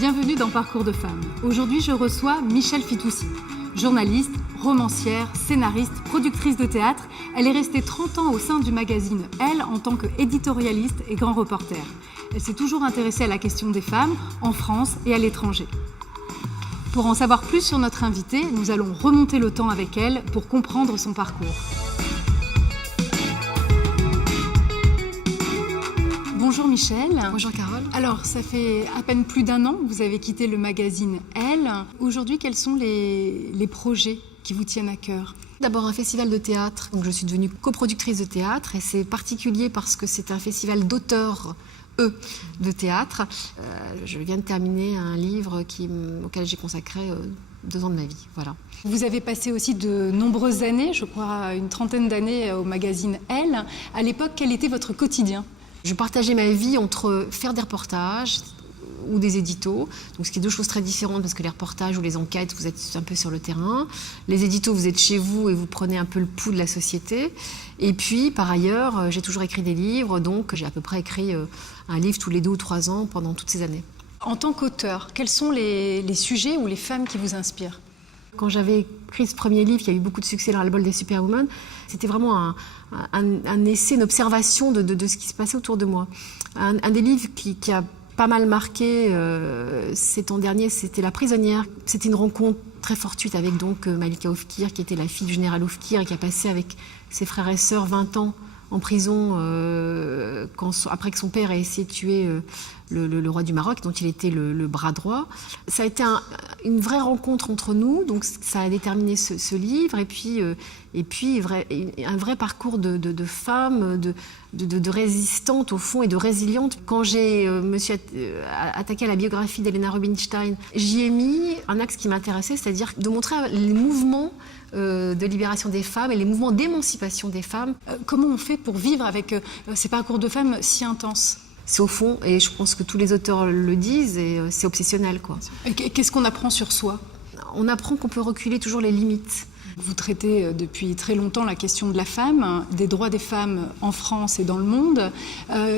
Bienvenue dans Parcours de Femmes. Aujourd'hui, je reçois Michèle Fitoussi. Journaliste, romancière, scénariste, productrice de théâtre, elle est restée 30 ans au sein du magazine Elle en tant qu'éditorialiste et grand reporter. Elle s'est toujours intéressée à la question des femmes en France et à l'étranger. Pour en savoir plus sur notre invitée, nous allons remonter le temps avec elle pour comprendre son parcours. Bonjour Michèle. Bonjour Carole. Alors, ça fait à peine plus d'un an que vous avez quitté le magazine Elle. Aujourd'hui, quels sont les projets qui vous tiennent à cœur ? D'abord un festival de théâtre, donc je suis devenue coproductrice de théâtre et c'est particulier parce que c'est un festival d'auteurs de théâtre. Je viens de terminer un livre auquel j'ai consacré 2 ans de ma vie. Voilà. Vous avez passé aussi de nombreuses années, je crois une trentaine d'années au magazine Elle. À l'époque, quel était votre quotidien ? Je partageais ma vie entre faire des reportages ou des éditos, donc ce qui est 2 choses très différentes parce que les reportages ou les enquêtes, vous êtes un peu sur le terrain. Les éditos, vous êtes chez vous et vous prenez un peu le pouls de la société. Et puis, par ailleurs, j'ai toujours écrit des livres, donc j'ai à peu près écrit un livre tous les 2 ou 3 ans pendant toutes ces années. En tant qu'auteur, quels sont les sujets ou les femmes qui vous inspirent ? Quand j'avais écrit ce premier livre, qui a eu beaucoup de succès dans l'album des Superwomen, c'était vraiment un essai, une observation de ce qui se passait autour de moi. Un des livres qui a pas mal marqué ces temps derniers, c'était La prisonnière. C'était une rencontre très fortuite avec donc Malika Oufkir, qui était la fille du général Oufkir et qui a passé avec ses frères et sœurs 20 ans en prison après que son père ait essayé de tuer le roi du Maroc, dont il était le bras droit. Ça a été une vraie rencontre entre nous, donc ça a déterminé ce livre, et puis un vrai parcours de femmes, de résistantes au fond et de résilientes. Quand me suis attaquée à la biographie d'Helena Rubinstein, j'y ai mis un axe qui m'intéressait, c'est-à-dire de montrer les mouvements de libération des femmes et les mouvements d'émancipation des femmes. Comment on fait pour vivre avec ces parcours de femmes si intenses ? C'est au fond, et je pense que tous les auteurs le disent, et c'est obsessionnel, quoi. Qu'est-ce qu'on apprend sur soi ? On apprend qu'on peut reculer toujours les limites. Vous traitez depuis très longtemps la question de la femme, des droits des femmes en France et dans le monde.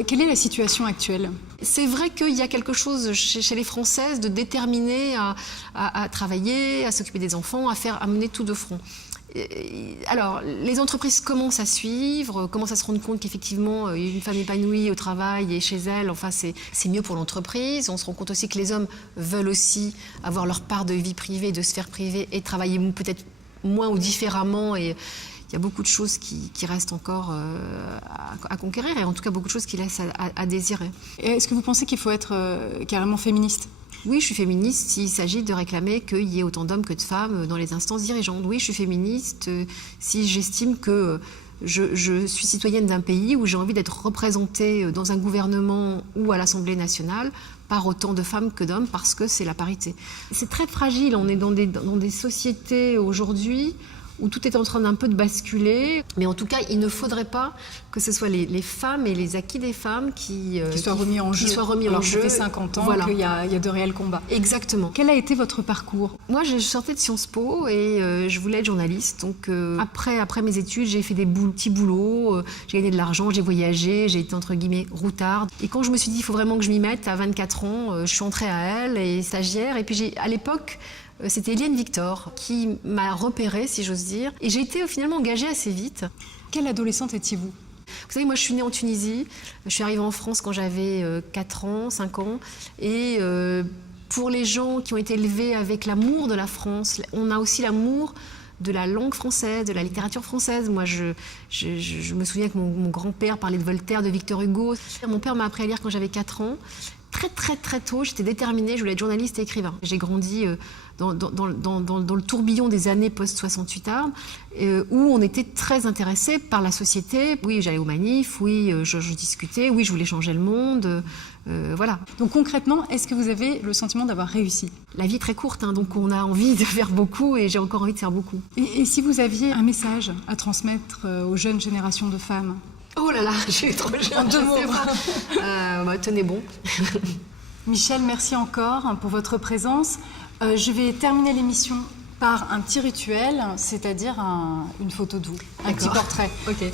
Quelle est la situation actuelle ? C'est vrai qu'il y a quelque chose chez les Françaises de déterminées à travailler, à s'occuper des enfants, à mener tout de front. Alors, les entreprises commencent à suivre, commencent à se rendre compte qu'effectivement, une femme épanouie au travail et chez elle, enfin, c'est mieux pour l'entreprise. On se rend compte aussi que les hommes veulent aussi avoir leur part de vie privée, de sphère privée et travailler peut-être moins ou différemment. Et il y a beaucoup de choses qui restent encore à conquérir et en tout cas beaucoup de choses qui laissent à désirer. Est-ce que vous pensez qu'il faut être carrément féministe ? Oui, je suis féministe s'il s'agit de réclamer qu'il y ait autant d'hommes que de femmes dans les instances dirigeantes. Oui, je suis féministe si j'estime que je suis citoyenne d'un pays où j'ai envie d'être représentée dans un gouvernement ou à l'Assemblée nationale par autant de femmes que d'hommes parce que c'est la parité. C'est très fragile, on est dans des sociétés aujourd'hui où tout est en train d'un peu de basculer. Mais en tout cas, il ne faudrait pas que ce soit les femmes et les acquis des femmes qui soient remis en jeu. Alors, ça fait 50 ans qu'il y a de réels combats. Exactement. Quel a été votre parcours ? Moi, je sortais de Sciences Po et je voulais être journaliste. Donc, après mes études, j'ai fait des petits boulots, j'ai gagné de l'argent, j'ai voyagé, j'ai été entre guillemets routarde. Et quand je me suis dit, il faut vraiment que je m'y mette, à 24 ans, je suis entrée à Elle et stagiaire. Et puis, à l'époque, c'était Eliane Victor qui m'a repérée, si j'ose dire. Et j'ai été finalement engagée assez vite. Quelle adolescente étiez-vous ? Vous savez, moi, je suis née en Tunisie. Je suis arrivée en France quand j'avais 4 ans, 5 ans. Et pour les gens qui ont été élevés avec l'amour de la France, on a aussi l'amour de la langue française, de la littérature française. Moi, je me souviens que mon grand-père parlait de Voltaire, de Victor Hugo. Mon père m'a appris à lire quand j'avais 4 ans. Très, très, très tôt, j'étais déterminée, je voulais être journaliste et écrivain. J'ai grandi dans le tourbillon des années post-68 où on était très intéressé par la société. Oui, j'allais aux manifs, oui, je discutais, oui, je voulais changer le monde, voilà. Donc concrètement, est-ce que vous avez le sentiment d'avoir réussi ? La vie est très courte, donc on a envie de faire beaucoup et j'ai encore envie de faire beaucoup. Et si vous aviez un message à transmettre aux jeunes générations de femmes ? Oh là là, je suis trop jeune. En 2 mots. Tenez bon. Michèle, merci encore pour votre présence. Je vais terminer l'émission par un petit rituel, c'est-à-dire une photo de vous, un petit portrait. Ok.